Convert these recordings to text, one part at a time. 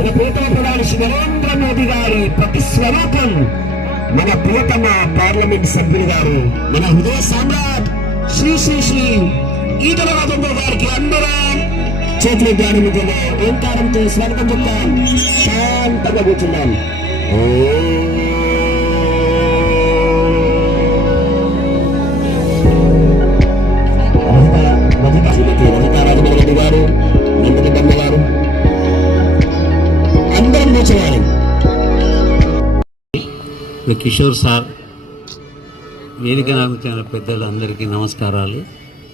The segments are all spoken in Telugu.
మన ప్రియతమ ప్రధాని శ్రీ నరేంద్ర మోదీ గారి ప్రతిస్వరూపం మన ప్రియతమ పార్లమెంట్ సభ్యులు గారు, మన హృదయ సామ్రాట్ శ్రీ శ్రీ శ్రీ ఈటల రాజేంద్ర గారికి అందరం చేతులు ధ్యానం ముద్రలో ఓంకారంతో స్వాగతం చెప్తాం. శాంతంగా కూర్చున్నాం. రాజమోహన్ గారు, నందకి బొమ్మ గారు అందరం కూర్చోవాలి. కిషోర్ సార్, వేదిక నాయకుల పెద్దలందరికీ నమస్కారాలు.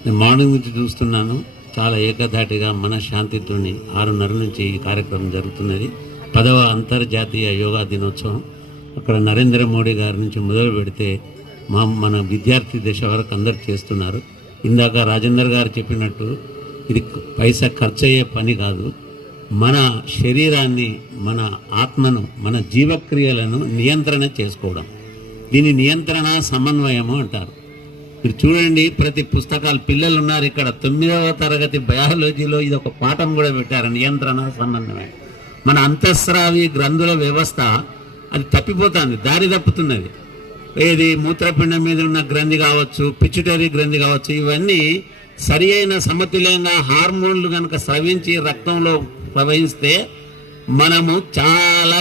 నేను మార్నింగ్ నుంచి చూస్తున్నాను, చాలా ఏకధాటిగా మన శాంతితోని 6:30 నుంచి ఈ కార్యక్రమం జరుగుతున్నది. 10వ అంతర్జాతీయ యోగా దినోత్సవం. అక్కడ నరేంద్ర మోడీ గారి నుంచి మొదలు పెడితే మన విద్యార్థి దశ వరకు అందరు చేస్తున్నారు. ఇందాక రాజేందర్ గారు చెప్పినట్టు ఇది పైసా ఖర్చు అయ్యే పని కాదు. మన శరీరాన్ని, మన ఆత్మను, మన జీవక్రియలను నియంత్రణ చేసుకోవడం, దీని నియంత్రణ సమన్వయము అంటారు. మీరు చూడండి, ప్రతి పుస్తకాలు, పిల్లలు ఉన్నారు ఇక్కడ 9వ తరగతి బయాలజీలో ఇది ఒక పాఠం కూడా పెట్టారు, నియంత్రణ సమన్వయం. మన అంతఃస్రావి గ్రంథుల వ్యవస్థ అది తప్పిపోతుంది, దారి తప్పుతున్నది. ఏది మూత్రపిండం మీద ఉన్న గ్రంథి కావచ్చు, పిచ్యుటరీ గ్రంథి కావచ్చు, ఇవన్నీ సరి అయిన సమతుల్యంగా హార్మోన్లు కనుక స్రవించి రక్తంలో ప్రవహిస్తే మనము చాలా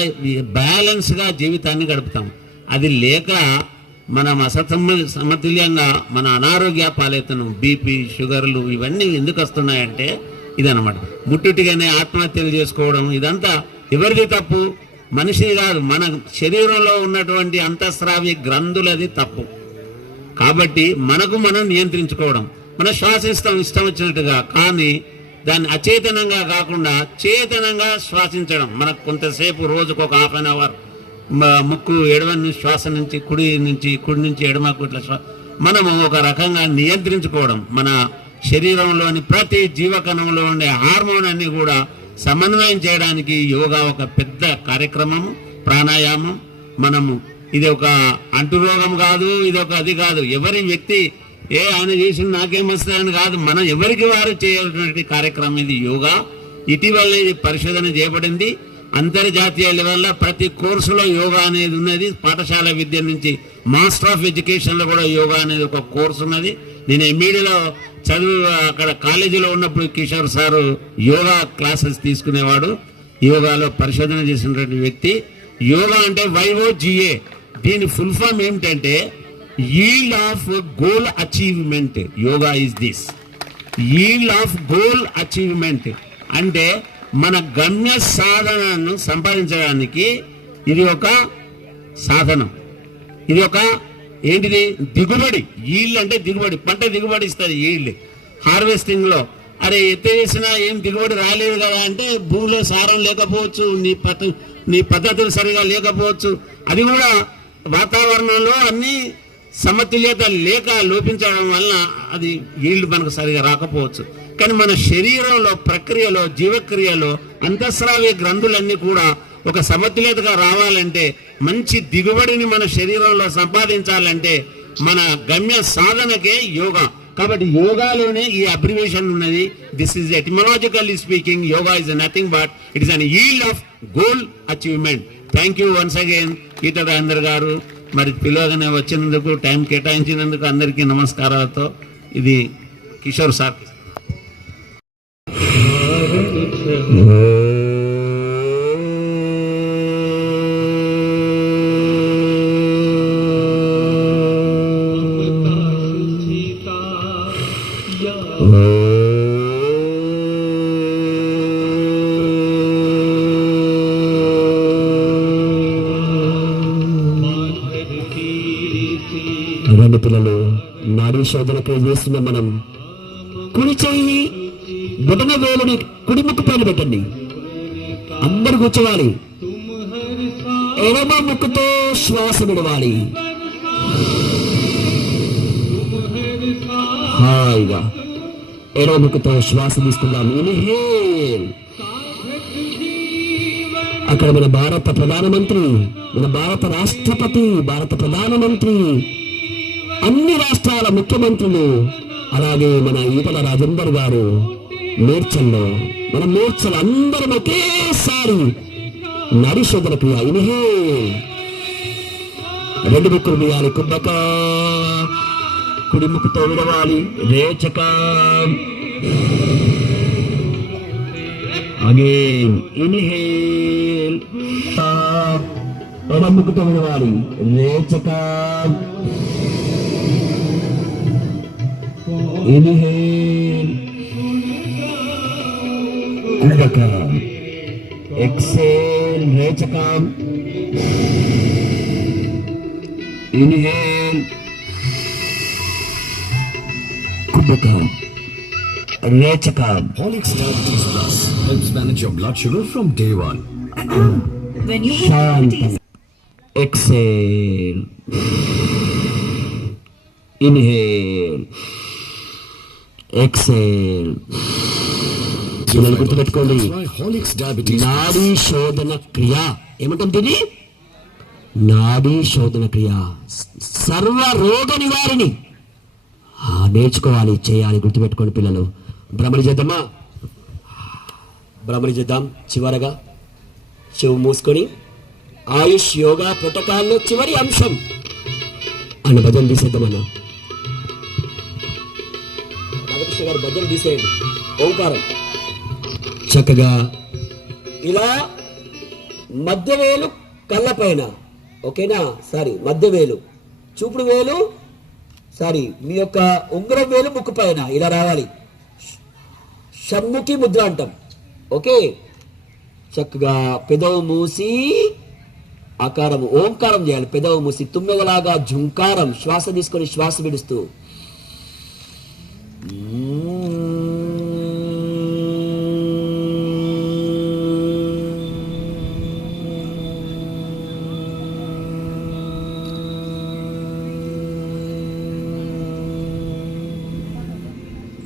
బ్యాలెన్స్గా జీవితాన్ని గడుపుతాం. అది లేక మనం సమతుల్యంగా మన అనారోగ్య పాలవుతున్నాం. బీపీ, షుగర్లు ఇవన్నీ ఎందుకు వస్తున్నాయంటే ఇదన్నమాట. ముట్టుటిగానే ఆత్మహత్యలు చేసుకోవడం, ఇదంతా ఎవరిది తప్పు? మనిషి కాదు, మన శరీరంలో ఉన్నటువంటి అంతఃస్రావి గ్రంథులది తప్పు. కాబట్టి మనకు మనం నియంత్రించుకోవడం, మనం శ్వాసిస్తాం ఇష్టం వచ్చినట్టుగా, కానీ దాన్ని అచేతనంగా కాకుండా చేతనంగా శ్వాసించడం. మనకు కొంతసేపు రోజుకు ఒక 1/2 అవర్ ముక్కు ఎడమ శ్వాస నుంచి కుడి నుంచి ఎడమకు ఇట్లా మనము ఒక రకంగా నియంత్రించుకోవడం. మన శరీరంలోని ప్రతి జీవకణంలో ఉండే హార్మోన్ అన్ని కూడా సమన్వయం చేయడానికి యోగా ఒక పెద్ద కార్యక్రమము, ప్రాణాయామం. మనము ఇది ఒక అంటురోగం కాదు, ఇది ఒక అది కాదు. ఎవరి వ్యక్తి ఆయన చేసి నాకేమొస్తుందని కాదు, మనం ఎవరికి వారు చేయాల్సినటువంటి కార్యక్రమం ఇది యోగా. ఇటీవల ఇది పరిశోధన చేయబడింది. అంతర్జాతీయ లెవెల్లో ప్రతి కోర్సులో యోగా అనేది ఉన్నది. పాఠశాల విద్య నుంచి మాస్టర్ ఆఫ్ ఎడ్యుకేషన్లో కూడా యోగా అనేది ఒక కోర్సు ఉన్నది. నేను ఎంఈడీలో అక్కడ కాలేజీలో ఉన్నప్పుడు కిషోర్ సారు యోగా క్లాసెస్ తీసుకునేవాడు. యోగాలో పరిశోధన చేసినటువంటి వ్యక్తి. యోగా అంటే YOGA, దీని ఫుల్ ఫామ్ ఏమిటంటే yield of goal achievement. Yoga is this, yield of goal achievement. అంటే మన గమ్య సాధనను సంపాదించడానికి ఇది ఒక సాధనం. ఇది ఒక ఏంటిది? దిగుబడి. ఈల్డ్ అంటే దిగుబడి, పంట దిగుబడి ఇస్తుంది. ఈల్డ్ హార్వెస్టింగ్లో అరే ఎత్త వేసినా ఏం దిగుబడి రాలేదు కదా అంటే భూమిలో సారం లేకపోవచ్చు, నీ పద్ధతులు సరిగా లేకపోవచ్చు. అది కూడా వాతావరణంలో అన్ని సమతుల్యత లేక లోపించడం వలన అది ఈల్డ్ మనకు సరిగా రాకపోవచ్చు. కానీ మన శరీరంలో ప్రక్రియలో, జీవక్రియలో అంతఃస్రావి గ్రంథులన్నీ కూడా ఒక సమతుల్యతగా రావాలంటే, మంచి దిగుబడిని మన శరీరంలో సంపాదించాలంటే మన గమ్య సాధనకే యోగా. కాబట్టి యోగాలోనే ఈ అబ్రివేషన్ ఉన్నది. This is etymologically speaking, yoga is nothing but it is an yield of goal achievement. Thank you once again Etela Rajender గారు. మరి పిలువగానే వచ్చినందుకు, టైం కేటాయించినందుకు అందరికీ నమస్కారాలతో ఇది కిషోర్ సార్. పిల్లలు నాడీ శోధనకు చేస్తున్న మనం కుడి చెయ్యి బొటన వేలుని కుడి ముక్కు పైన పెట్టండి. అందరు కూర్చోవాలి. ఎడమ ముక్కుతో శ్వాస విడవాలి. హాయిగా ఎడమ ముక్కుతో శ్వాస తీసుకుందాం. ఇన్హేల్. అక్కడ మన భారత ప్రధానమంత్రి, మన భారత రాష్ట్రపతి, భారత ప్రధానమంత్రి, అన్ని రాష్ట్రాల ముఖ్యమంత్రులు, అలాగే మన ఈటల రాజేందర్ గారు, మేడ్చల్లో మన మేడ్చలు అందరం ఒకేసారి నాడీ శోధన క్రియ. ఇన్హేల్. రెండు ముక్కులు తీయాలి. కుంభక. కుడి ముక్కుతో విడవాలి. రేచక. Again inhale. ఎడమ ముక్కుతో విడవాలి. రేచక. ఇన్హేల్. కుంభక. ఎక్సేల్. రేచకం. ఇన్హేల్. కుంభకం. రేచకం. Horlicks Diabetes Plus helps manage your blood sugar from day one. When you have శాంతం. diabetes, exhale. ఇన్హేల్. ఎక్సేల్. పిల్లలు గుర్తుపెట్టుకోండి. That's why Horlicks Diabetes నాడీ శోధన క్రియ ఏమంటాం దీన్ని? నాడీ శోధన క్రియ. సర్వ రోగ నివారణి నేర్చుకోవాలి, చేయాలి. గుర్తుపెట్టుకోండి పిల్లలు. భ్రమరి చేద్దామా? భ్రమరి చేద్దాం. చివరగా చెవు మూసుకొని ఆయుష్ యోగా ప్రోటోకాల్లో చివరి అంశం అన్న భజన తీసేద్దామన్నా. రామకృష్ణ గారు భజన తీసేయండి. ఓంకారం చక్కగా ఇలా మధ్యవేలు కళ్ళ పైన, ఓకేనా? సారీ, మధ్యవేలు, చూపుడు వేలు, సారీ, మీ యొక్క ఉంగరం వేలు ముక్కు పైన ఇలా రావాలి. షణ్ముఖి ముద్ర అంటాం. ఓకే, చక్కగా పెదవు మూసి ఆకారం ఓంకారం చేయాలి. పెదవు మూసి తుమ్మెదలాగా ఝుంకారం. శ్వాస తీసుకొని శ్వాస విడుస్తూ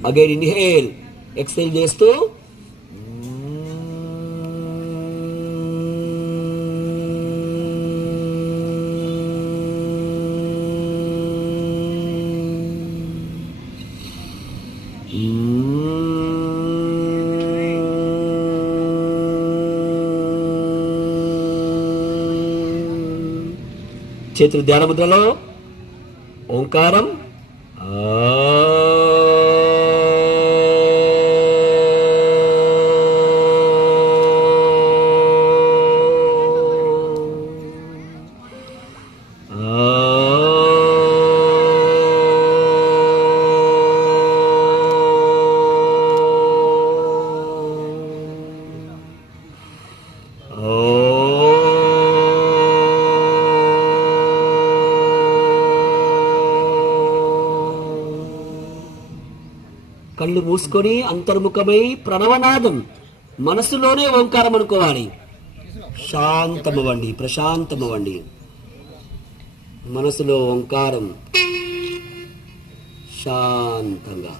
అగైన్ ఇన్హేల్. ఎక్సేల్ చేస్తూ చేతులు ధ్యాన ముద్రలో ఓంకారం. కళ్ళు మూసుకొని అంతర్ముఖమై ప్రణవనాదం మనసులోనే ఓంకారం అనుకోవాలి. శాంతమవ్వండి, ప్రశాంతమవ్వండి. మనసులో ఓంకారం శాంతంగా.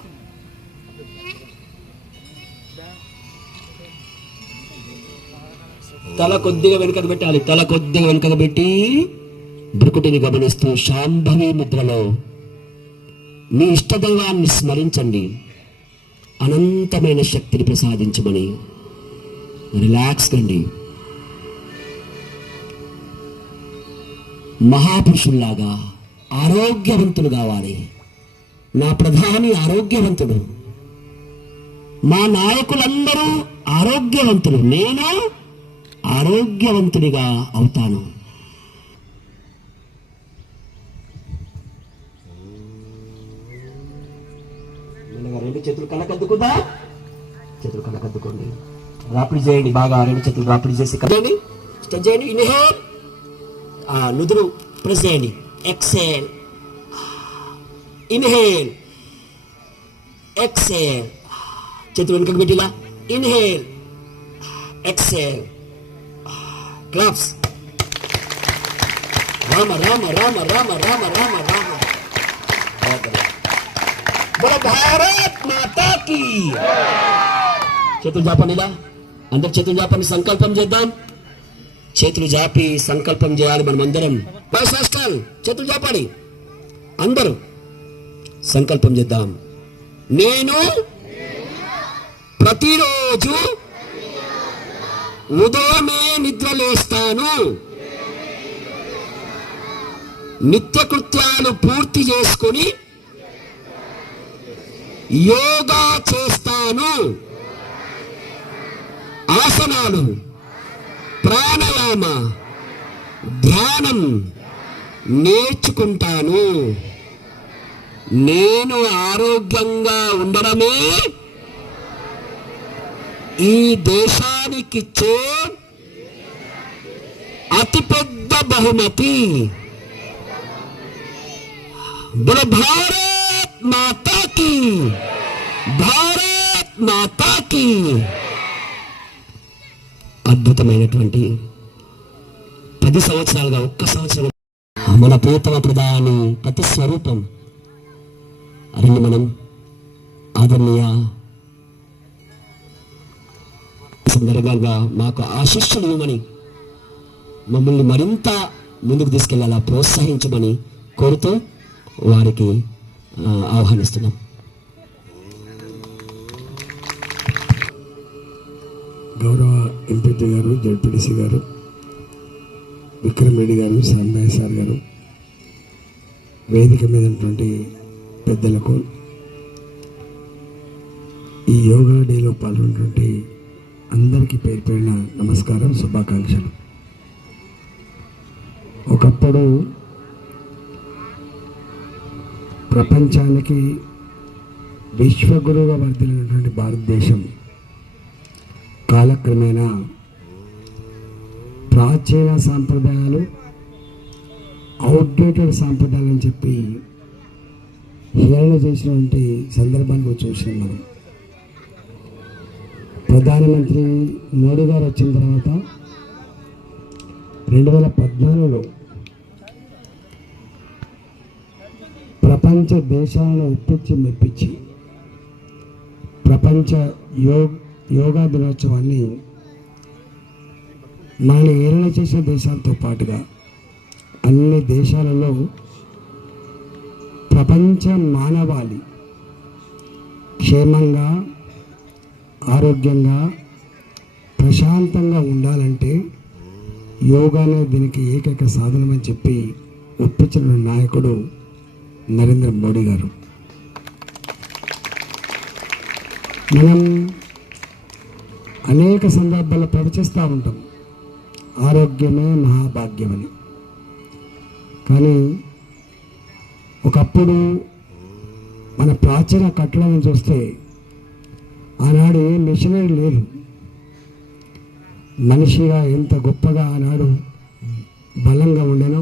తల కొద్దిగా వెనుకకు పెట్టాలి. తల కొద్దిగా వెనుకకు పెట్టి భృకుటిని గమనిస్తూ శాంభవి ముద్రలో మీ ఇష్టదైవాన్ని స్మరించండి. అనంతమైన శక్తిని ప్రసాదించమని రిలాక్స్ కండి. మహాపురుషుల్లాగా ఆరోగ్యవంతులు కావాలి. నా ప్రధాని ఆరోగ్యవంతుడు, మా నాయకులందరూ ఆరోగ్యవంతులు, నేను ఆరోగ్యవంతుడిగా అవుతాను. రెండు చేతులు కళ్ళకద్దుకుందా? చేతులు కళ్ళకద్దుకోండి. రాపిడి చేయండి బాగా. రెండు చేతులు రాపిడి చేసి కదండి. స్టార్ట్ చేయండి. ఇన్హేల్. నుదురు ప్రెస్ చేయండి. ఎక్సేల్. ఇన్హేల్. ఎక్సేల్. చేతులు వెనుకకు పెట్టిలా. Inhale. Exhale. Claps. Rama Rama Rama Rama Rama Rama Rama. बोलो भारत माता की. చేతులు జాపండి. ఇలా అందరు చేతులు జాపండి. సంకల్పం చేద్దాం. చేతులు జాపి సంకల్పం చేయాలి. మనం అందరం చేతులు జాపాలి. అందరూ సంకల్పం చేద్దాం. నేను ప్రతిరోజు ఉదయమే నిద్రలేస్తాను, నిత్యకృత్యాలు పూర్తి చేసుకొని యోగా చేస్తాను, ఆసనాలు, ప్రాణాయామ, ధ్యానం నేర్చుకుంటాను. నేను ఆరోగ్యంగా ఉండడమే ఈ దేశానికిచ్చే అతిపెద్ద బహుమతి. బోలో భారత్ మాతా కీ, భారత్ మాతా కీ. అద్భుతమైనటువంటి 10 సంవత్సరాలుగా ఒక్క సంవత్సరం మన ప్రియతమ ప్రధాని ప్రతి స్వరూపం అరణ్య మనం ఆదరణీయ సందర్భంగా మాకు ఆశీస్సులు ఇవ్వమని, మమ్మల్ని మరింత ముందుకు తీసుకెళ్లాలా ప్రోత్సహించమని కోరుతూ వారికి ఆహ్వానిస్తున్నాం. గౌరవ ఎంపీటీ గారు, జడ్పీటీసీ గారు, విక్రమ్ రెడ్డి గారు, శ్యామరాయ సార్ గారు, వేదిక మీద ఉన్నటువంటి పెద్దలకు, ఈ యోగా డేలో పాల్గొన్నటువంటి అందరికీ పేరు పేరున నమస్కారం, శుభాకాంక్షలు. ఒకప్పుడు ప్రపంచానికి విశ్వగురువుగా వర్ధిల్లినటువంటి భారతదేశం కాలక్రమేణా ప్రాచీన సాంప్రదాయాలు, అవుట్డేటెడ్ సాంప్రదాయాలు అని చెప్పి హేళన చేసినటువంటి సందర్భాన్ని చూసినాం మనం. ప్రధానమంత్రి మోడీ గారు వచ్చిన తర్వాత 2014లో ప్రపంచ దేశాలను ఒప్పించి మెప్పించి ప్రపంచ యోగా దినోత్సవాన్ని మనల్ని ఏలన చేసిన దేశాలతో పాటుగా అన్ని దేశాలలో ప్రపంచ మానవాళి క్షేమంగా, ఆరోగ్యంగా, ప్రశాంతంగా ఉండాలంటే యోగానే దీనికి ఏకైక సాధనమని చెప్పి ఒప్పించిన నాయకుడు నరేంద్ర మోడీ గారు. మనం అనేక సందర్భాల్లో ప్రవచిస్తూ ఉంటాం, ఆరోగ్యమే మహాభాగ్యమని. కానీ ఒకప్పుడు మన ప్రాచీన కట్టడాలను చూస్తే ఆనాడు ఏ మిషనరీ లేదు. మనిషిగా ఎంత గొప్పగా ఆనాడు బలంగా ఉండేనో,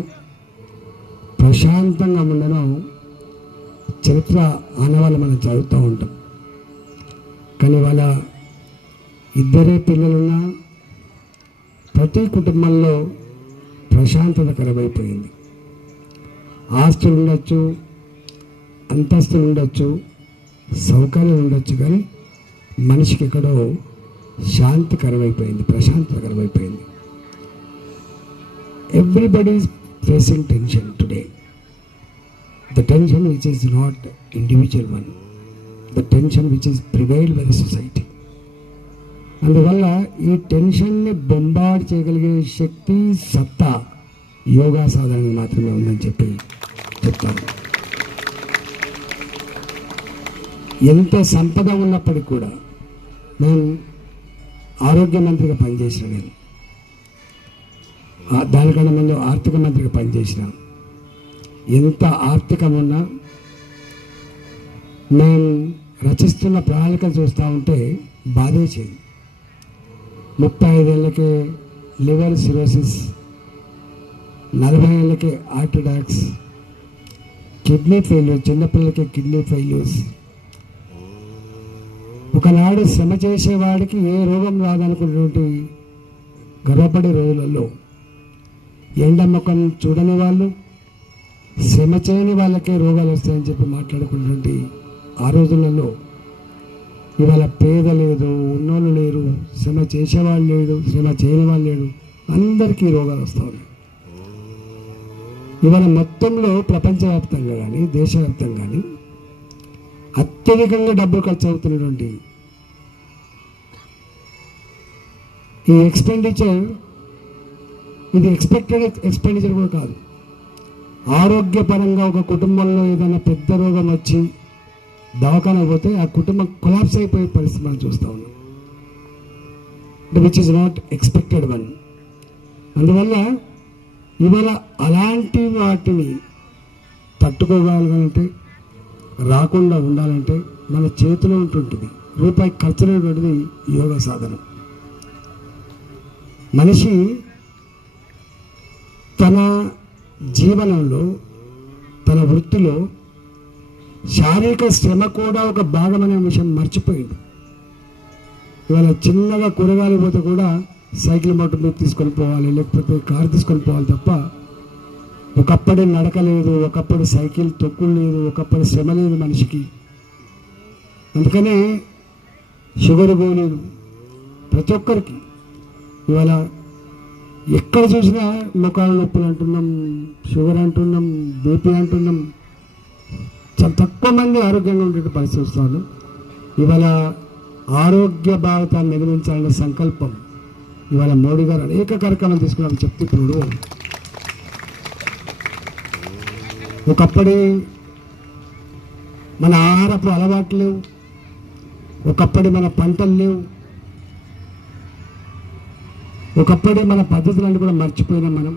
ప్రశాంతంగా ఉండేనో చరిత్ర ఆనవాళ్ళు మనం చదువుతూ ఉంటాం. కానీ వాళ్ళ ఇద్దరే పిల్లలున్నా ప్రతి కుటుంబంలో ప్రశాంతత కరువైపోయింది. ఆస్తులు ఉండొచ్చు, అంతస్తులు ఉండొచ్చు, సౌకర్యాలు ఉండొచ్చు, కానీ మనిషికి ఎక్కడో శాంతి కరువైపోయింది, ప్రశాంతత కరువైపోయింది. Everybody is facing tension today. The tension which is not individual one, the tension which is prevailed by the society. అందువల్ల ఈ టెన్షన్ని బొంబార్డ్ చేయగలిగే శక్తి, సత్తా యోగా సాధనకి మాత్రమే ఉందని చెప్పి చెప్తాను. ఎంత సంపద ఉన్నప్పటికీ కూడా, నేను ఆరోగ్య మంత్రిగా పనిచేసిన, నేను దానికన్నా ముందు ఆర్థిక మంత్రిగా పనిచేసిన, ఎంత ఆర్థికం ఉన్నా నేను రచిస్తున్న ప్రణాళికలు చూస్తూ ఉంటే బాధే చేయి. 35 ఏళ్ళకే లివర్ సిరోసిస్, 40 ఏళ్ళకే హార్ట్ అటాక్స్, కిడ్నీ ఫెయిల్యూర్, చిన్నపిల్లలకి కిడ్నీ ఫెయిల్యూర్స్. ఒకనాడు శ్రమ చేసేవాడికి ఏ రోగం రాదనుకున్నటువంటి గర్వపడే రోజులలో ఎండముఖం చూడని వాళ్ళు, శ్రమ చేయని వాళ్ళకే రోగాలు వస్తాయని చెప్పి మాట్లాడుకున్నటువంటి ఆ రోజులలో ఇవాళ పేద లేదు, ఉన్నోళ్ళు లేరు, శ్రమ చేసేవాళ్ళు లేడు, శ్రమ చేయని వాళ్ళు లేడు, అందరికీ రోగాలు వస్తూ ఉన్నాయి. ఇవాళ మొత్తంలో ప్రపంచవ్యాప్తంగా కానీ దేశవ్యాప్తంగా కానీ అత్యధికంగా డబ్బులు ఖర్చు అవుతున్నటువంటి ఈ ఎక్స్పెండిచర్ ఇది ఎక్స్పెక్టెడ్ ఎక్స్పెండిచర్ కూడా కాదు. ఆరోగ్యపరంగా ఒక కుటుంబంలో ఏదైనా పెద్ద రోగం వచ్చి దవాఖాన పోతే ఆ కుటుంబం కొలాప్స్ అయిపోయే పరిస్థితి మనం చూస్తూ ఉన్నాం, which is not expected one. అందువల్ల ఇవాళ అలాంటి వాటిని తట్టుకోగలగాలంటే, రాకుండా ఉండాలంటే మన చేతిలో ఉంటుంటుంది. రూపాయి ఖర్చు లేనటువంటిది యోగా సాధన. మనిషి తన జీవనంలో, తన వృత్తిలో శారీరక శ్రమ కూడా ఒక భాగం అనే విషయం మర్చిపోయింది. ఇవాళ చిన్నగా కూరగాయలు పోతే కూడా సైకిల్ మోటార్ మీద తీసుకొని పోవాలి, లేకపోతే కారు తీసుకొని పోవాలి తప్ప ఒకప్పుడు నడక లేదు, ఒకప్పుడు సైకిల్ తొక్కులు లేదు, ఒకప్పుడు శ్రమ లేదు మనిషికి. అందుకనే షుగర్ గోళీలు ప్రతి ఒక్కరికి ఇవాళ ఎక్కడ చూసినా మొకాళ్ళ నొప్పులు అంటున్నాం, షుగర్ అంటున్నాం, బీపీ అంటున్నాం. చాలా తక్కువ మంది ఆరోగ్యంగా ఉండే పరిస్థితి వస్తాను. ఇవాళ ఆరోగ్య భారతాన్ని నిర్మించాలనే సంకల్పం ఇవాళ మోడీ గారు అనేక కార్యక్రమాలు తీసుకున్నామని చెప్తే ఇప్పుడు ఒకప్పటి మన ఆహారపు అలవాట్లు లేవు, ఒకప్పటి మన పంటలు లేవు, ఒకప్పటి మన పద్ధతులన్నీ కూడా మర్చిపోయినాం మనం.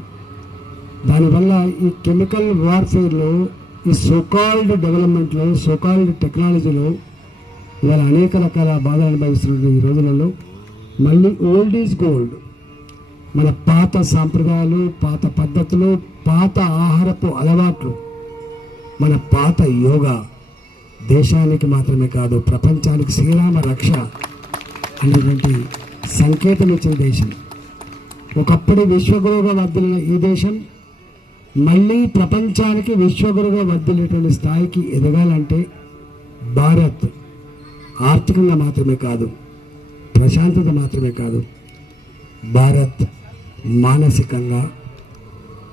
దానివల్ల ఈ కెమికల్ వార్ఫేర్లో, ఈ సోకాల్డ్ డెవలప్మెంట్లో, సోకాల్డ్ టెక్నాలజీలో ఇవాళ అనేక రకాల బాధలు అనుభవిస్తున్న ఈ రోజులలో మళ్ళీ ఓల్డ్ ఈజ్ గోల్డ్. మన పాత సాంప్రదాయాలు, పాత పద్ధతులు, పాత ఆహారపు అలవాట్లు, మన పాత యోగా దేశానికి మాత్రమే కాదు ప్రపంచానికి శ్రీరామ రక్ష అనేటువంటి సంకేతం ఇచ్చిన దేశం. ఒకప్పుడు విశ్వగురువుగా వర్ధిల్లిన ఈ దేశం మళ్ళీ ప్రపంచానికి విశ్వగురువుగా వర్ధిల్లేటువంటి స్థాయికి ఎదగాలంటే భారత్ ఆర్థికంగా మాత్రమే కాదు, ప్రశాంతత మాత్రమే కాదు, భారత్ మానసికంగా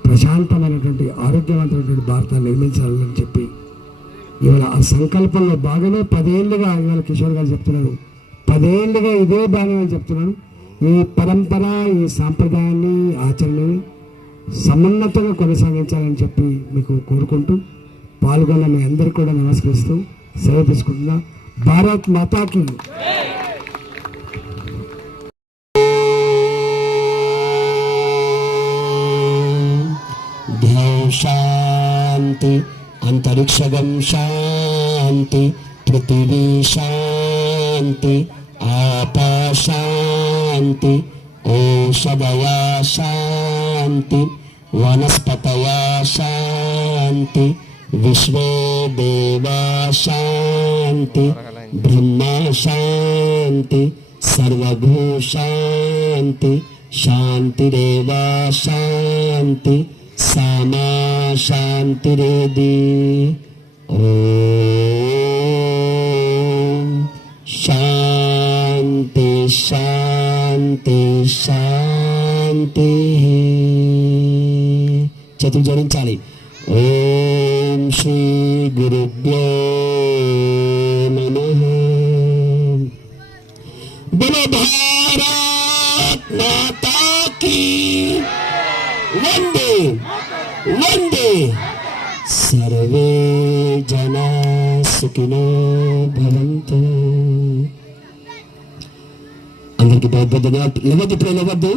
ప్రశాంతమైనటువంటి ఆరోగ్యవంతమైనటువంటి భారతాన్ని నిర్మించాలని చెప్పి ఇవాళ ఆ సంకల్పంలో భాగమే 10 ఏళ్ళుగా ఇవాళ కిషోర్ గారు చెప్తున్నారు, 10 ఏళ్ళుగా ఇదే భాగంగా చెప్తున్నాను. ఈ పరంపర, ఈ సాంప్రదాయాన్ని, ఆచరణని సమున్నతంగా కొనసాగించాలని చెప్పి మీకు కోరుకుంటూ పాల్గొన్న మీ అందరికీ కూడా నమస్కరిస్తూ సెలవు తీసుకుంటున్నా. భారత్ మాతాకి శాంతి, అంతరిక్షగం శాంతి, పృథివీ శాంతి, ఆపా శాంతి, ఓషధయా శాంతి, వనస్పతయా శాంతి, విశ్వే దేవా శాంతి, బ్రహ్మా శాంతి, సర్వభూ శాంతి, శాంతిరేవా శాంతి, సామా శాంతిరేది. ఓం శాంతి శాంతి శాంతి. చేతులు జోడించాలి. ఓం శ్రీ గురుభ్యో నమః. బోలో భారత్ మాతా కీ వందే వందే. సర్వే జనా సుఖినో భవంతు. అందరికి పెద్ద లేవద్దు, ఇప్పుడు లేవద్దు.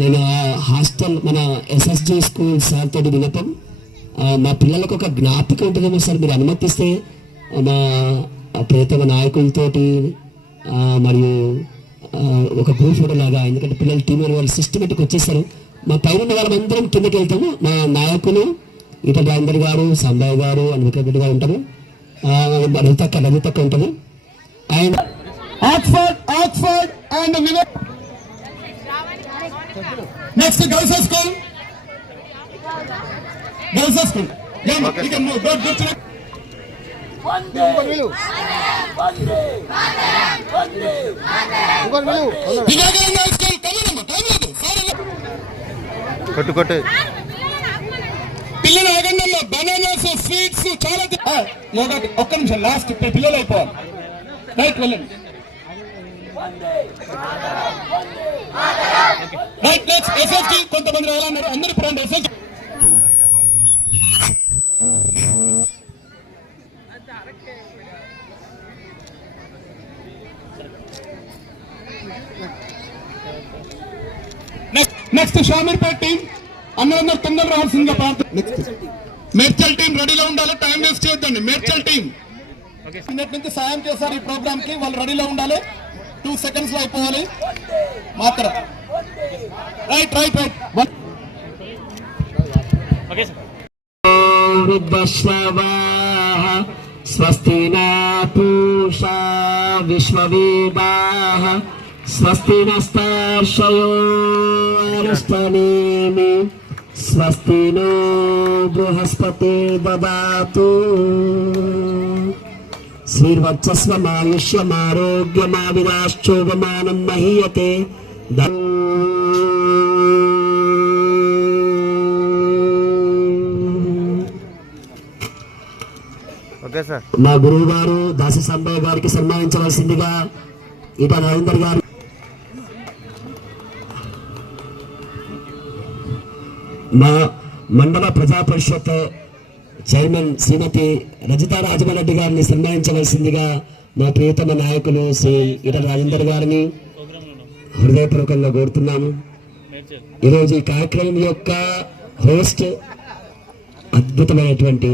నేను హాస్టల్ మన ఎస్ఎస్జి స్కూల్ సార్ తోటి వినపం, మా పిల్లలకు ఒక జ్ఞాపిక ఉంటుందేమో సార్, మీరు అనుమతిస్తే మా ప్రియతమ నాయకులతోటి మరియు ఒక గ్రూప్ ఫోటో లాగా. ఎందుకంటే పిల్లలు టీం వాళ్ళు సిస్టమేటిక్ వచ్చేస్తారు. మా పైన వాళ్ళందరం కిందకి వెళ్తాము. మా నాయకులు ఈటల రాజేందర్ గారు, సంబయ్య గారు, అన్వికరెడ్డి గారు ఉంటారు, రవితక్క ఉంటారు. And Oxford and next girls school కొట్టు పిల్లలు ఆగండి. బనానాస్, స్వీట్స్ చాలా. ఒక్క నిమిషం, లాస్ట్ పిల్లలు అయిపోవాలి. రైట్, వెళ్ళండి. రైట్ నెక్స్ట్ ఎస్ఎస్జి కొంతమంది రావాలన్నారు, అందరూ ఇప్పుడు ఎస్ఎస్జి. నెక్స్ట్ షామీర్పేట్ టీం అందరూ తొందర రావాల్సిందిగా ప్రార్థన. మేడ్చల్ టీం రెడీలో ఉండాలి, టైం వేస్ట్ చేయొద్దండి. మేడ్చల్ టీం నుంచి సాయం చేశారు ఈ ప్రోగ్రామ్ కి, వాళ్ళు రెడీలో ఉండాలి. 2 seconds లో అయిపోవాలి మాత్రం. రైట్ రైట్ రైట్ వృద్ధశ్రవాః స్వస్తి న పూషా విశ్వవేదాః స్వస్తి నస్తార్షయో అరిష్టనేమి స్వస్తి నో బృహస్పతిర్దదాతు శ్రీర్వచ్చస్వమాయుష్యమారోగ్యమావిరాశ్చోగమానం మహీయతే. Okay sir. మా గురువు గారు దాసి సంబయ్య గారికి సన్మానించవలసిందిగా ఇట నరేందర్ గారు. మా మండల ప్రజా పరిషత్ చైర్మన్ శ్రీమతి రజితా రాజమరెడ్డి గారిని సన్మానించవలసిందిగా మా ప్రియతమ నాయకులు శ్రీ ఇట రాజేందర్ గారిని హృదయపూర్వకంగా కోరుతున్నాము. ఈరోజు ఈ కార్యక్రమం యొక్క హోస్ట్ అద్భుతమైనటువంటి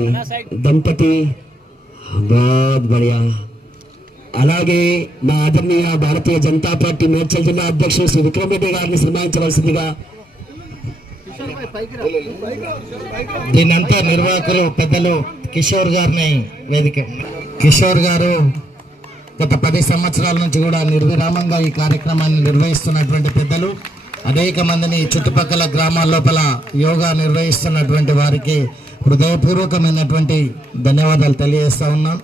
దంపతి బాద్ బడియా. అలాగే మా ఆదరణీయ భారతీయ జనతా పార్టీ మేడ్చల్ జిల్లా అధ్యక్షుడు శ్రీ విక్రమ్ రెడ్డి గారిని సన్మానించవలసిందిగా. దీనంతా నిర్వాహకులు పెద్దలు కిషోర్ గారిని వేదిక. కిషోర్ గారు గత 10 సంవత్సరాల నుంచి కూడా నిర్విరామంగా ఈ కార్యక్రమాన్ని నిర్వహిస్తున్నటువంటి పెద్దలు. అనేక మందిని చుట్టుపక్కల గ్రామాల లోపల యోగా నిర్వహిస్తున్నటువంటి వారికి హృదయపూర్వకమైనటువంటి ధన్యవాదాలు తెలియజేస్తా ఉన్నాం.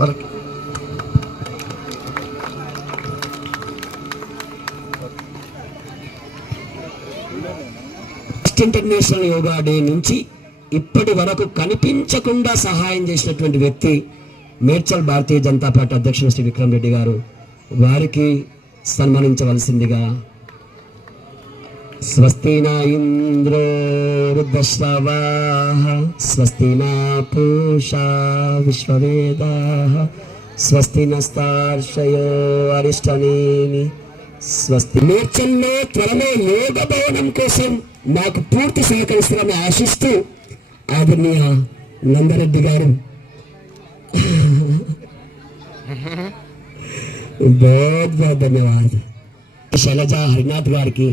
వాళ్ళకి ఇంటర్నేషనల్ యోగా డే నుంచి ఇప్పటి వరకు కనిపించకుండా సహాయం చేసినటువంటి వ్యక్తి మేడ్చల్ భారతీయ జనతా పార్టీ అధ్యక్షుడు శ్రీ విక్రమ్ రెడ్డి గారు. వారికి సన్మానించవలసిందిగా. స్వస్తి న ఇంద్రో వృద్ధశ్రవాః స్వస్తి న పూషా విశ్వవేదాః స్వస్తి నస్తార్షయో అరిష్టనేమి స్వస్తి. మేడ్చల్లో త్వరలో యోగ భవనం కోసం నాకు పూర్తి సహకరిస్తారని ఆశిస్తూ ఆదరణీయ నందరెడ్డి గారు बहुत बहुत धन्यवाद. శైలజ హరినాథ్ గారికి,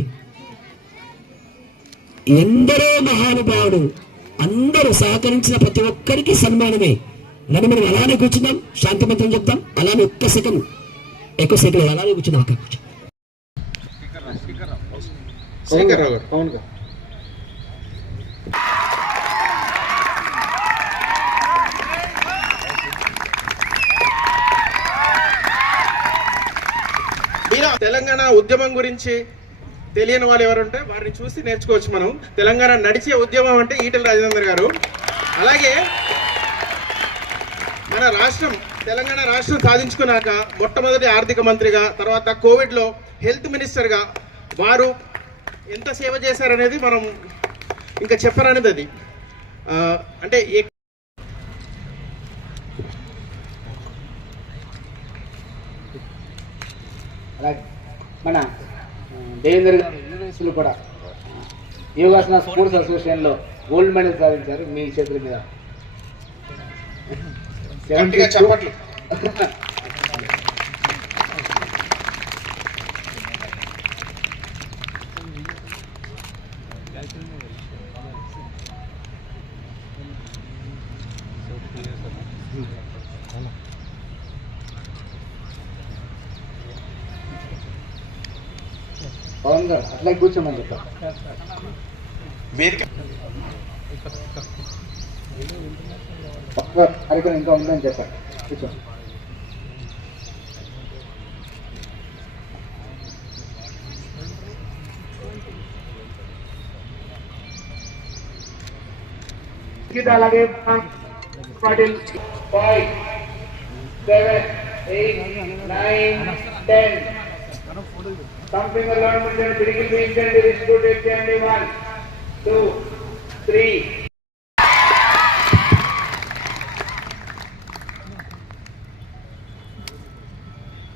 ఎందరో మహానుభావుడు అందరూ సహకరించిన ప్రతి ఒక్కరికి సన్మానమే. నన్ను మనం అలానే కూర్చున్నాం, శాంతిమంతం చెప్తాం. అలానే ఒక్క సెకండ్ ఎక్కువ సెకండ్ అలానే కూర్చున్నాం. అక్కడ కూర్చో. తెలంగాణ ఉద్యమం గురించి తెలియని వాళ్ళు ఎవరుంటే వారిని చూసి నేర్చుకోవచ్చు మనం. తెలంగాణ నడిచే ఉద్యమం అంటే ఈటెల రాజేందర్ గారు. అలాగే మన రాష్ట్రం తెలంగాణ రాష్ట్రం సాధించుకున్నాక మొట్టమొదటి ఆర్థిక మంత్రిగా, తర్వాత కోవిడ్లో హెల్త్ మినిస్టర్గా వారు ఎంత సేవ చేశారనేది మనం ఇంకా చెప్పరనేది. అది అంటే మన దేవేందర్ గారు యూనివర్సిటీలో కూడా యోగాసన స్పోర్ట్స్ అసోసియేషన్లో గోల్డ్ మెడల్ సాధించారు మీ చేతుల మీద. చెప్పట్లు పవన్ గారు అట్లా కూర్చోమని చెప్పారు. కార్యక్రమం ఇంకా ఉందని చెప్పారు. కూర్చో. అలాగే 7, 8, 9, 10. Something along with the critical region, distributed and 1, 2, 3.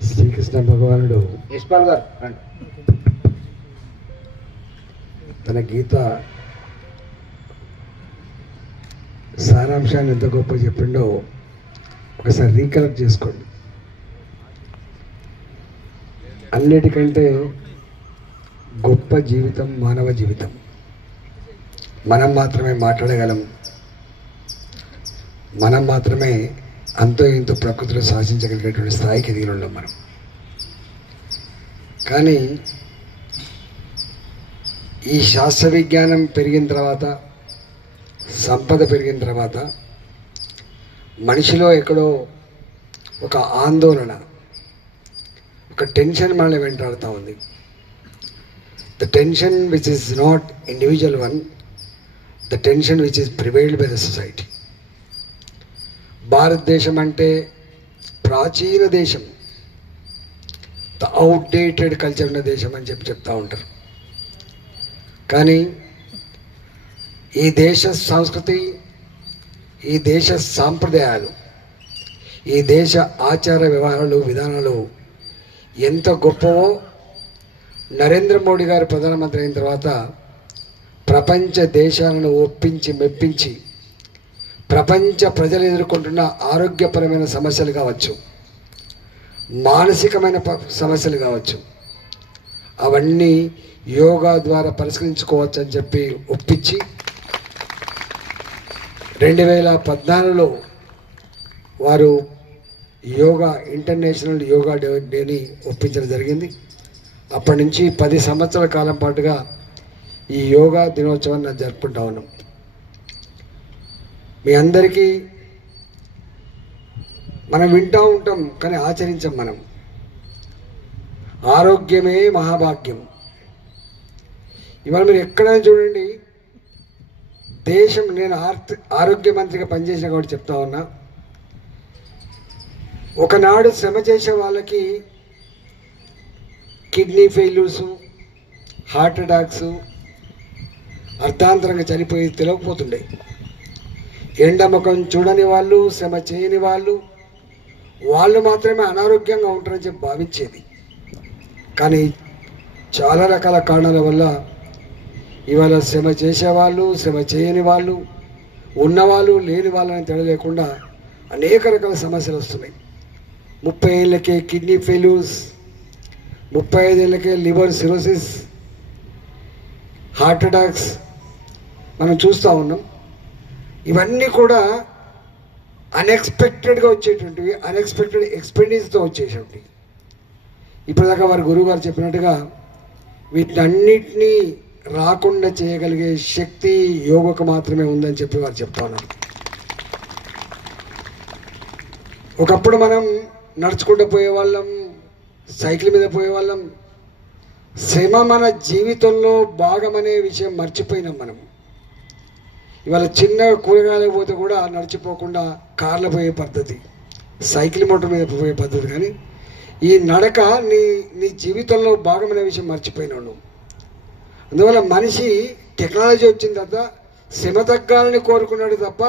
Srikrishna భగవానుడు యశ్పాల్ గారు రండి. తన గీత సారాంశాన్ని ఎంత గొప్ప చెప్పిండో ఒకసారి రీకలెక్ట్ చేసుకోండి. అన్నిటికంటే గొప్ప జీవితం మానవ జీవితం. మనం మాత్రమే మాట్లాడగలం, మనం మాత్రమే అంతో ఇంతో ప్రకృతిలో శాసించగలిగేటువంటి స్థాయికి ఎదిగినాం మనం. కానీ ఈ శాస్త్ర విజ్ఞానం పెరిగిన తర్వాత, సంపద పెరిగిన తర్వాత మనిషిలో ఎక్కడో ఒక ఆందోళన, ఒక టెన్షన్ మనల్ని వెంటాడుతూ ఉంది. The tension which is not individual one, the tension which is prevailed by the society. భారతదేశం అంటే ప్రాచీన దేశం, ద అవుట్డేటెడ్ కల్చర్ ఉన్న దేశం అని చెప్తూ ఉంటారు. కానీ ఈ దేశ సంస్కృతి, ఈ దేశ సాంప్రదాయాలు, ఈ దేశ ఆచార వ్యవహారాలు, విధానాలు ఎంత గొప్పవో నరేంద్ర మోడీ గారు ప్రధానమంత్రి అయిన తర్వాత ప్రపంచ దేశాలను ఒప్పించి మెప్పించి ప్రపంచ ప్రజలు ఎదుర్కొంటున్న ఆరోగ్యపరమైన సమస్యలు కావచ్చు, మానసికమైన సమస్యలు కావచ్చు, అవన్నీ యోగా ద్వారా పరిష్కరించుకోవచ్చు అని చెప్పి ఒప్పించి 2014లో వారు యోగా ఇంటర్నేషనల్ యోగా డేని ఒప్పించడం జరిగింది. అప్పటి నుంచి 10 సంవత్సరాల కాలం పాటుగా ఈ యోగా దినోత్సవాన్ని జరుపుకుంటా ఉన్నాం. మీ అందరికీ మనం వింటూ ఉంటాం కానీ ఆచరించాం. మనం ఆరోగ్యమే మహాభాగ్యం. ఇవాళ మీరు ఎక్కడైనా చూడండి, దేశం, నేను ఆరోగ్య మంత్రిగా పనిచేసిన కాబట్టి చెప్తా ఉన్నా, ఒకనాడు శ్రమ చేసే వాళ్ళకి కిడ్నీ ఫెయిల్యూర్సు, హార్ట్ అటాక్స్, అర్ధాంతరంగా చనిపోయి తెలియకపోతుండే. ఎండముఖం చూడని వాళ్ళు, శ్రమ చేయని వాళ్ళు మాత్రమే అనారోగ్యంగా ఉంటారని చెప్పి భావించేది. కానీ చాలా రకాల కారణాల వల్ల ఇవాళ శ్రమ చేసేవాళ్ళు, శ్రమ చేయని వాళ్ళు, ఉన్నవాళ్ళు లేని వాళ్ళని తేడా లేకుండా అనేక రకాల సమస్యలు వస్తున్నాయి. 30 ఏళ్ళకే కిడ్నీ ఫెయిల్యూర్స్, 35 ఏళ్ళకే లివర్ సిరోసిస్, హార్ట్ అటాక్స్ మనం చూస్తూ ఉన్నాం. ఇవన్నీ కూడా అన్ఎక్స్పెక్టెడ్గా వచ్చేటువంటివి, అన్ఎక్స్పెక్టెడ్ ఎక్స్పెండిచర్తో వచ్చేటువంటివి. ఇప్పటిదాకా వారి గురువు గారు చెప్పినట్టుగా వీటన్నిటినీ రాకుండా చేయగలిగే శక్తి యోగకు మాత్రమే ఉందని చెప్పి వారు చెప్తా ఉన్నారు. ఒకప్పుడు మనం నడుచుకుంటూ పోయేవాళ్ళం, సైకిల్ మీద పోయేవాళ్ళం. శ్రమ మన జీవితంలో భాగమనే విషయం మర్చిపోయినాం మనం. ఇవాళ చిన్న కూరగాయలకు పోతే కూడా నడిచిపోకుండా కార్లో పోయే పద్ధతి, సైకిల్ మోటార్ మీద పోయే పద్ధతి. కానీ ఈ నడక నీ జీవితంలో భాగమనే విషయం మర్చిపోయినావు నువ్వు. అందువల్ల మనిషి టెక్నాలజీ వచ్చిన తర్వాత శ్రమ తగ్గాలని కోరుకున్నాడు తప్ప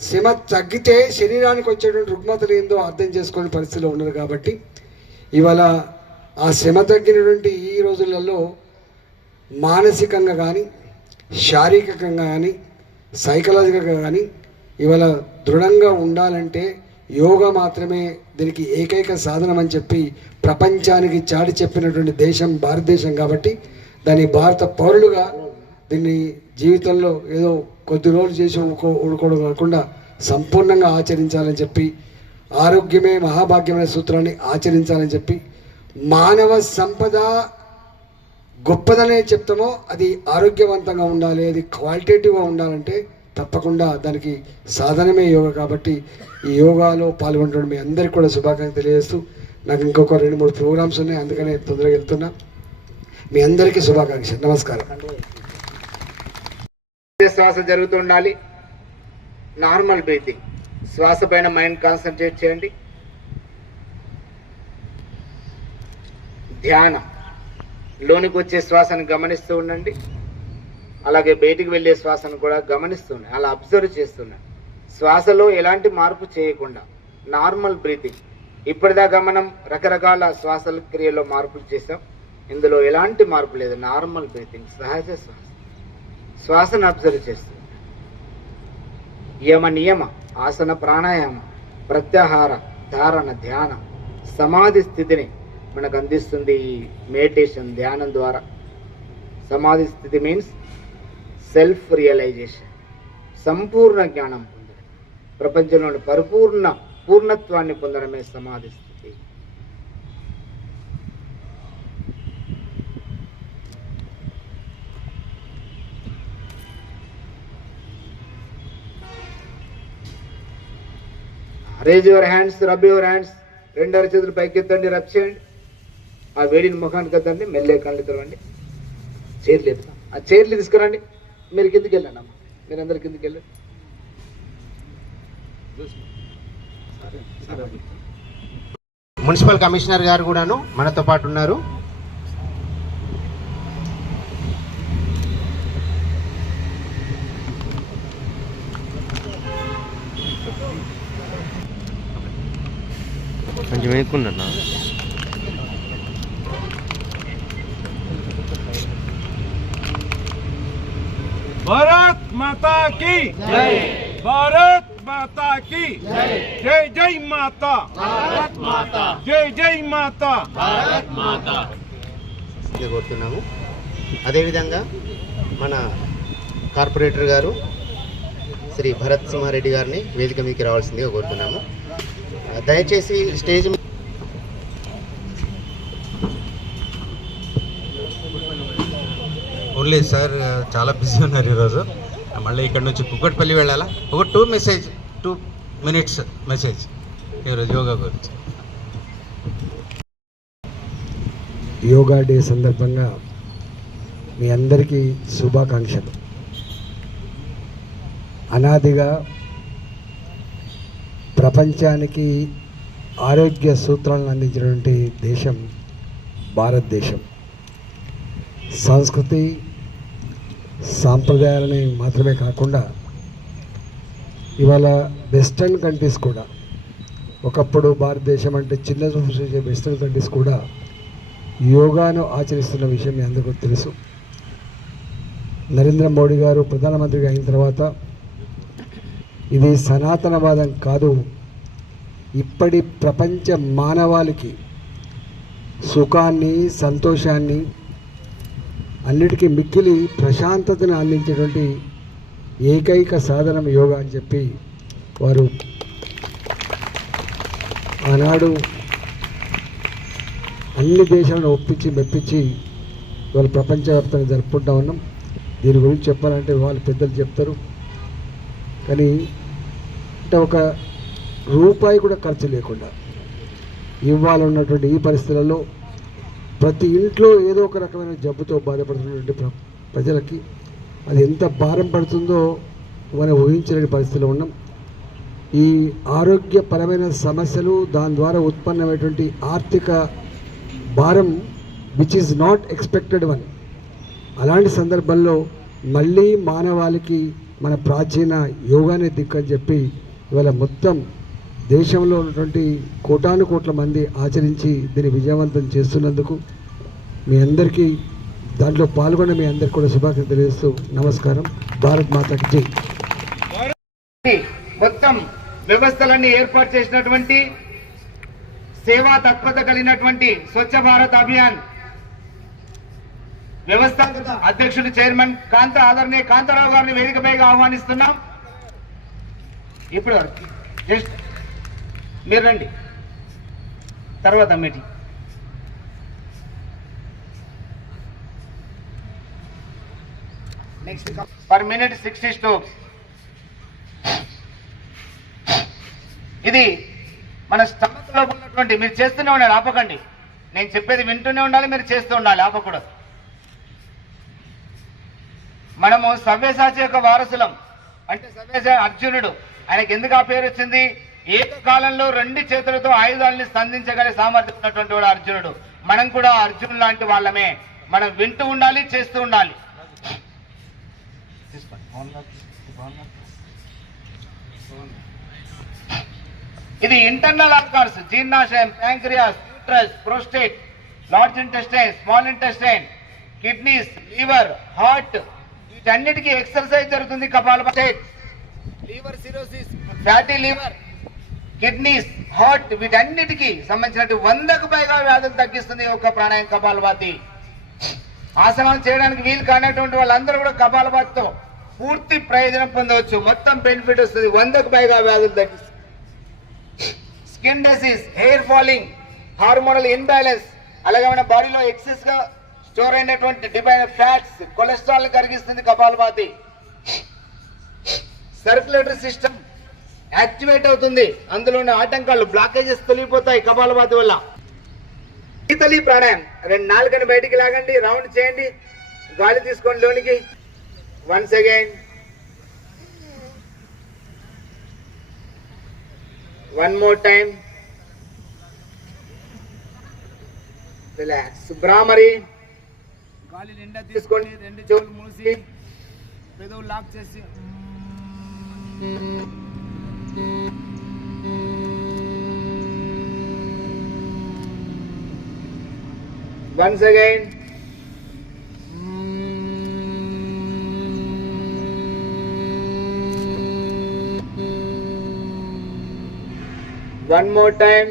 శ్రమ తగ్గితే శరీరానికి వచ్చేటువంటి రుగ్మతలు ఏందో అర్థం చేసుకునే పరిస్థితిలో ఉన్నారు. కాబట్టి ఇవాళ ఆ శ్రమ తగ్గినటువంటి ఈ రోజులలో మానసికంగా కానీ, శారీరకంగా కానీ, సైకలాజికల్గా కానీ ఇవాళ దృఢంగా ఉండాలంటే యోగా మాత్రమే దీనికి ఏకైక సాధనం అని చెప్పి ప్రపంచానికి చాటి చెప్పినటువంటి దేశం భారతదేశం. కాబట్టి దాని భారత పౌరులుగా దీన్ని జీవితంలో ఏదో కొద్ది రోజులు చేసి ఊడుకోవడం కాకుండా సంపూర్ణంగా ఆచరించాలని చెప్పి, ఆరోగ్యమే మహాభాగ్యమైన సూత్రాన్ని ఆచరించాలని చెప్పి, మానవ సంపద గొప్పదనే చెప్తామో అది ఆరోగ్యవంతంగా ఉండాలి, అది క్వాలిటేటివ్గా ఉండాలంటే తప్పకుండా దానికి సాధనమే యోగా. కాబట్టి ఈ యోగాలో పాల్గొనడం మీ అందరికీ కూడా శుభాకాంక్షలు తెలియజేస్తూ, నాకు ఇంకొక 2-3 ప్రోగ్రామ్స్ ఉన్నాయి, అందుకనే తొందరగా వెళ్తున్నా. మీ అందరికీ శుభాకాంక్షలు. నమస్కారం. శ్వాస జరుగుతుండాలి. నార్మల్ బ్రీతింగ్, శ్వాస పైన మైండ్ కాన్సన్ట్రేట్ చేయండి. ధ్యానం. లోనికి వచ్చే శ్వాసను గమనిస్తూ ఉండండి, అలాగే బయటికి వెళ్ళే శ్వాసను కూడా గమనిస్తూ ఉండండి. అలా అబ్జర్వ్ చేస్తున్నాను. శ్వాసలో ఎలాంటి మార్పు చేయకుండా నార్మల్ బ్రీతింగ్. ఇప్పటిదాకా మనం రకరకాల శ్వాసల క్రియలో మార్పులు చేసాం. ఇందులో ఎలాంటి మార్పు లేదు, నార్మల్ బ్రీతింగ్, సహజ శ్వాస. శ్వాసను అబ్జర్వ్ చేస్తుంది. యమ నియమ, ఆసన, ప్రాణాయామ, ప్రత్యాహార, ధారణ, ధ్యాన, సమాధి స్థితిని మనకు అందిస్తుంది ఈ మెడిటేషన్, ధ్యానం ద్వారా. సమాధి స్థితి మీన్స్ సెల్ఫ్ రియలైజేషన్, సంపూర్ణ జ్ఞానం పొందడం, ప్రపంచంలోని పూర్ణత్వాన్ని పొందడమే సమాధి స్థితి. Raise your hands, rub your hands. రెండు అరచేతులు పైకెత్తండి, రబ్ చేయండి. ఆ వేడిని ముఖానికి వద్దండి, మెల్లే కళ్ళు తెరవండి. చైర్లు ఎత్తుతాం, ఆ చైర్లు తీసుకురండి. మీరు కిందికి వెళ్ళండి అమ్మా, మీరు అందరు కిందికి వెళ్ళండి. మున్సిపల్ కమిషనర్ గారు కూడాను మనతో పాటు ఉన్నారు. కొంచెం వేయకుండా భారత్ మాతా కీ జై, భారత్ మాతా కీ జై, జై మాతా, భారత్ మాతా, జై జై మాతా, భారత్ మాతా కోరుతున్నాము. అదేవిధంగా మన కార్పొరేటర్ గారు శ్రీ భరత్ సింహారెడ్డి గారిని వేదిక మీదకి రావాల్సిందిగా కోరుతున్నాము. దయచేసి స్టేజ్ ఓన్లీ సార్ చాలా బిజీ ఉన్నారు ఈరోజు. మళ్ళీ ఇక్కడ నుంచి కుక్కట్పల్లి వెళ్ళాలా. ఒక 2 minutes మెసేజ్ ఈరోజు యోగా గురించి. యోగా డే సందర్భంగా మీ అందరికీ శుభాకాంక్షలు. అనాదిగా ప్రపంచానికి ఆరోగ్య సూత్రాలను అందించినటువంటి దేశం భారతదేశం. సంస్కృతి సాంప్రదాయాలని మాత్రమే కాకుండా ఇవాళ వెస్ట్రన్ కంట్రీస్ కూడా, ఒకప్పుడు భారతదేశం అంటే చిన్న చూపు చూసే వెస్ట్రన్ కంట్రీస్ కూడా యోగాను ఆచరిస్తున్న విషయం మీ అందరికీ తెలుసు. నరేంద్ర మోడీ గారు ప్రధానమంత్రిగా అయిన తర్వాత ఇది సనాతనవాదం కాదు, ఇప్పటి ప్రపంచ మానవాళికి సుఖాన్ని, సంతోషాన్ని, అన్నిటికీ మిక్కిలి ప్రశాంతతను అందించేటువంటి ఏకైక సాధనం యోగా అని చెప్పి వారు ఆనాడు అన్ని దేశాలను ఒప్పించి మెప్పించి వాళ్ళు ప్రపంచవ్యాప్తంగా జరుపుకుంటా ఉన్నాం. దీని గురించి చెప్పాలంటే వాళ్ళు పెద్దలు చెప్తారు, కానీ అంటే ఒక రూపాయి కూడా ఖర్చు లేకుండా ఇవ్వాలన్నటువంటి ఈ పరిస్థితులలో ప్రతి ఇంట్లో ఏదో ఒక రకమైన జబ్బుతో బాధపడుతున్నటువంటి ప్రజలకి అది ఎంత భారం పడుతుందో మనం ఊహించలేని పరిస్థితిలో ఉన్నాం. ఈ ఆరోగ్యపరమైన సమస్యలు, దాని ద్వారా ఉత్పన్నమైనటువంటి ఆర్థిక భారం which is not expected one. అలాంటి సందర్భంలో మళ్ళీ మానవాళికి మన ప్రాచీన యోగానే దిక్కని చెప్పి ఇవాళ మొత్తం దేశంలో ఉన్నటువంటి కోటాను కోట్ల మంది ఆచరించి దీన్ని విజయవంతం చేస్తున్నందుకు మీ అందరికీ, దాంట్లో పాల్గొన్న మీ అందరికీ కూడా శుభాకాంక్షలు తెలియజేస్తూ నమస్కారం. భారత్ మాతాకి జై. మొత్తం వ్యవస్థలన్నీ ఏర్పాటు చేసినటువంటి సేవా తత్పరత కలిగినటువంటి స్వచ్ఛ భారత్ అభియాన్ వ్యవస్థాపక అధ్యక్షుడు చైర్మన్ ఆదరణీయ కాంతారావు గారిని వేదికపైగా ఆహ్వానిస్తున్నాం. ఇప్పుడు జస్ట్ మీరు రండి, తర్వాత meeting. Next per minute 60 strokes. ఇది మన స్టమక్లో ఉన్నటువంటి, మీరు చేస్తూనే ఉండాలి, ఆపకండి. నేను చెప్పేది వింటూనే ఉండాలి, మీరు చేస్తూ ఉండాలి, ఆపకూడదు. మనము సవ్యసాచి యొక్క వారసులం. అంటే సవ్యసాచి అర్జునుడు, ఆయనకి ఎందుకు ఆ పేరు వచ్చింది? ఏకకాలంలో 2 చేతులతో ఆయుధాలని సంధించగల సామర్థ్యం ఉన్నటువంటి వాడు అర్జునుడు. మనం కూడా అర్జునుడు లాంటి వాళ్ళమే. మనం వింటూ ఉండాలి, చేస్తూ ఉండాలి. ఇది ఇంటర్నల్ ఆర్గాన్స్, జీర్ణాశయం, pancreas, uterus, prostate, large intestine, small intestine, kidneys, liver, heart, వీటన్నిటికీ ఎక్సర్సైజ్ జరుగుతుంది Kapalbhati. Liver cirrhosis, fatty liver, kidneys, heart, వీటన్నిటికీ సంబంధించినట్టు 100కు పైగా వ్యాధులు తగ్గిస్తుంది ఒక ప్రాణాయామ కపాలభాతి. ఆసనాలు చేయడానికి వీలు కానటువంటి వాళ్ళందరూ కూడా కపాలభాతితో పూర్తి ప్రయోజనం పొందవచ్చు. మొత్తం బెనిఫిట్ వస్తుంది. 100కు పైగా వ్యాధులు తగ్గిస్తుంది. Skin disease, hair falling, hormonal imbalance, అలాగే మన బాడీలో ఎక్సెస్ గా స్టోర్ అయినటువంటి డివైన్ ఫ్యాట్స్, కొలెస్ట్రాల్ కరిగిస్తుంది కపాలభాతి. సర్క్యులేటరీ సిస్టమ్ యాక్టివేట్ అవుతుంది. అందులోని ఆటంకాలు, బ్లాకేజెస్ తొలగిపోతాయి కపాలభాతి వల్ల. శీతలి ప్రాణాయామం. 2 నాలుకని బయటికి లాగండి, రౌండ్ చేయండి, గాలి తీసుకోండి లోనికి. Once again, one more time, relax. Bhramari. గాలి నిండా తీసుకోండి, 2 చెవులు మూసి పెదవులు లాక్ చేసి once again. One more time.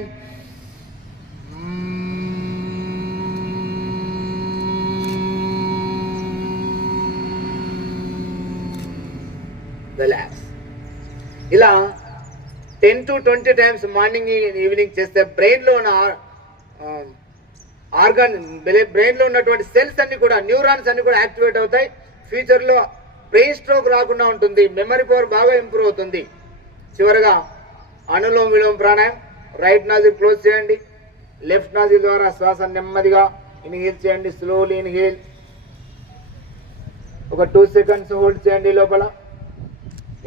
Relax. ఇలా 10 to 20 times మార్నింగ్ ఈవినింగ్ చేస్తే బ్రెయిన్ లో ఉన్న ఆర్గాన్, బ్రెయిన్ లో ఉన్నటువంటి సెల్స్ అన్ని కూడా, న్యూరాన్స్ అన్ని కూడా యాక్టివేట్ అవుతాయి. ఫ్యూచర్ లో బ్రెయిన్ స్ట్రోక్ రాకుండా ఉంటుంది. మెమరీ పవర్ బాగా ఇంప్రూవ్ అవుతుంది. చివరగా అనులోమ విలోమ ప్రాణాయామం. రైట్ నాజిల్ క్లోజ్ చేయండి. లెఫ్ట్ నాజిల్ ద్వారా శ్వాస నెమ్మదిగా ఇన్హేల్ చేయండి. Slowly inhale. ఒక 2 seconds హోల్డ్ చేయండి లోపల.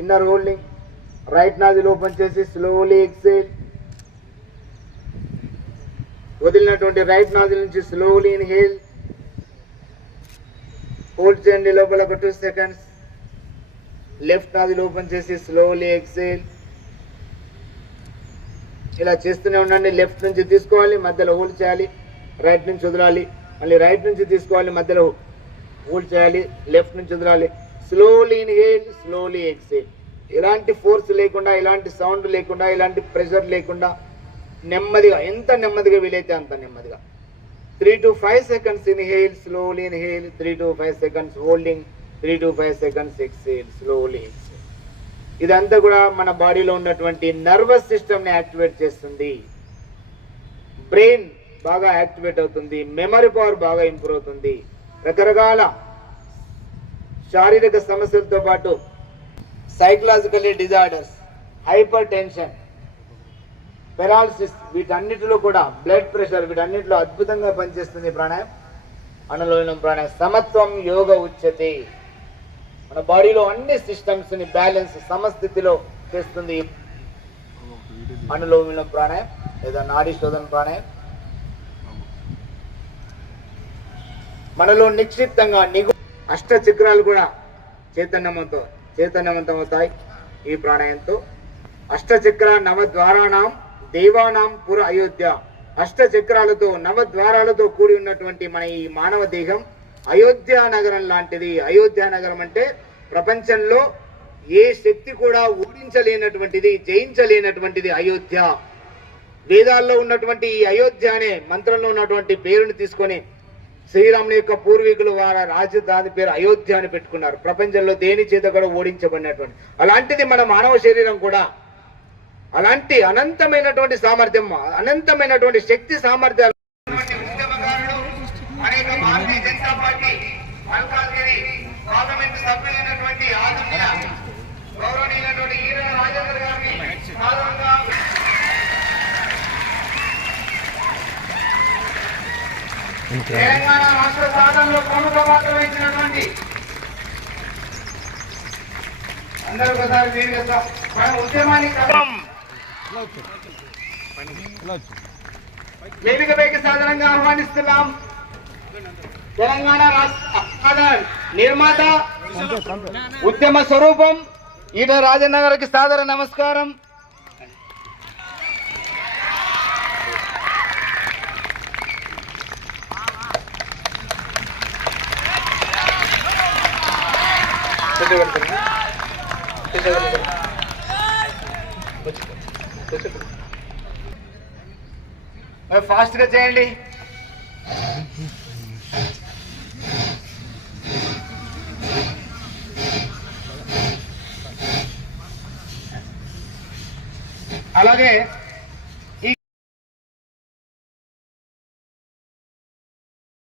Inner holding. Right nozzle open చేసి స్లోలీ ఎక్సేల్. వదిలినటువంటి రైట్ నాజిల్ నుంచి స్లోలీ ఇన్హేల్. హోల్డ్ చేయండి లోపల ఒక 2 seconds. లెఫ్ట్ నాజిల్ ఓపెన్ చేసి స్లోలీ ఎక్సేల్. ఇలా చేస్తూనే ఉండండి. లెఫ్ట్ నుంచి తీసుకోవాలి, మధ్యలో హోల్డ్ చేయాలి. రైట్ నుంచి వదలాలి, మళ్ళీ రైట్ నుంచి తీసుకోవాలి, మధ్యలో హోల్డ్ చేయాలి. లెఫ్ట్ నుంచి వదలాలి. Slowly inhale, slowly exhale. ఎలాంటి ఫోర్స్ లేకుండా, ఎలాంటి సౌండ్ లేకుండా, ఎలాంటి ప్రెషర్ లేకుండా నెమ్మదిగా, ఎంత నెమ్మదిగా వీలైతే అంత నెమ్మదిగా. 3 to 5 seconds inhale, slowly inhale. 3 to 5 seconds holding. 3 to 5 seconds exhale, slowly exhale. ఇదంతా కూడా మన బాడీలో ఉన్నటువంటి నర్వస్ సిస్టమ్ ని యాక్టివేట్ చేస్తుంది. బ్రెయిన్ బాగా యాక్టివేట్ అవుతుంది. మెమరీ పవర్ బాగా ఇంప్రూవ్ అవుతుంది. రకరకాల శారీరక సమస్యలతో పాటు psychological disorders, hyper tension, paralysis, వీటన్నిటిలో కూడా, బ్లడ్ ప్రెషర్, వీటన్నిటిలో అద్భుతంగా పనిచేస్తుంది ప్రాణాయామం. అనులోమ ప్రాణాయామం. సమత్వం యోగ ఉచ్యతే. మన బాడీలో అన్ని సిస్టమ్స్ ని బ్యాలెన్స్, సమస్థితిలో చేస్తుంది అనులోమ విలోమ ప్రాణాయామం లేదా నాడీ శోధన ప్రాణాయామం. మనలో నిక్షిప్తంగా అష్ట చక్రాలు కూడా చైతన్యవంతమవుతాయి ఈ ప్రాణాయంతో. అష్టచక్ర నవద్వారాణం దేవానాం పుర అయోధ్య. అష్ట చక్రాలతో, నవద్వారాలతో కూడి ఉన్నటువంటి మన ఈ మానవ దేహం అయోధ్య నగరం లాంటిది. అయోధ్య నగరం అంటే ప్రపంచంలో ఏ శక్తి కూడా ఓడించలేనటువంటిది, జయించలేనటువంటిది అయోధ్య. వేదాల్లో ఉన్నటువంటి ఈ అయోధ్య అనే మంత్రంలో ఉన్నటువంటి పేరుని తీసుకొని శ్రీరాముని యొక్క పూర్వీకులు వారి రాజధాని పేరు అయోధ్య అని పెట్టుకున్నారు. ప్రపంచంలో దేని చేత కూడా ఓడించబడినటువంటి అలాంటిది మన మానవ శరీరం కూడా. అలాంటి అనంతమైనటువంటి సామర్థ్యం, అనంతమైనటువంటి శక్తి సామర్థ్యాలు అనేక భారతీయ జనతా పార్టీ మల్కాజ్గిరి పార్లమెంట్ సభ్యులైనటువంటి ఆదరణీయ గౌరవనీయులైనటువంటి ఈరణ రాజేంద్ర గారిని సాధారణంగా తెలంగాణ రాష్ట్ర సాధనలో ప్రముఖ పాత్ర వహించినటువంటి అందరూ ఒకసారి మన ఉద్యమాన్ని వేదికపైకి సాధారణంగా ఆహ్వానిస్తున్నాం తెలంగాణ రాష్ట్ర నిర్మాత ఉద్యమ స్వరూపం ఈటల రాజన్న గారికి సాదర నమస్కారం. ఫాస్ట్ గా చేయండి. అలాగే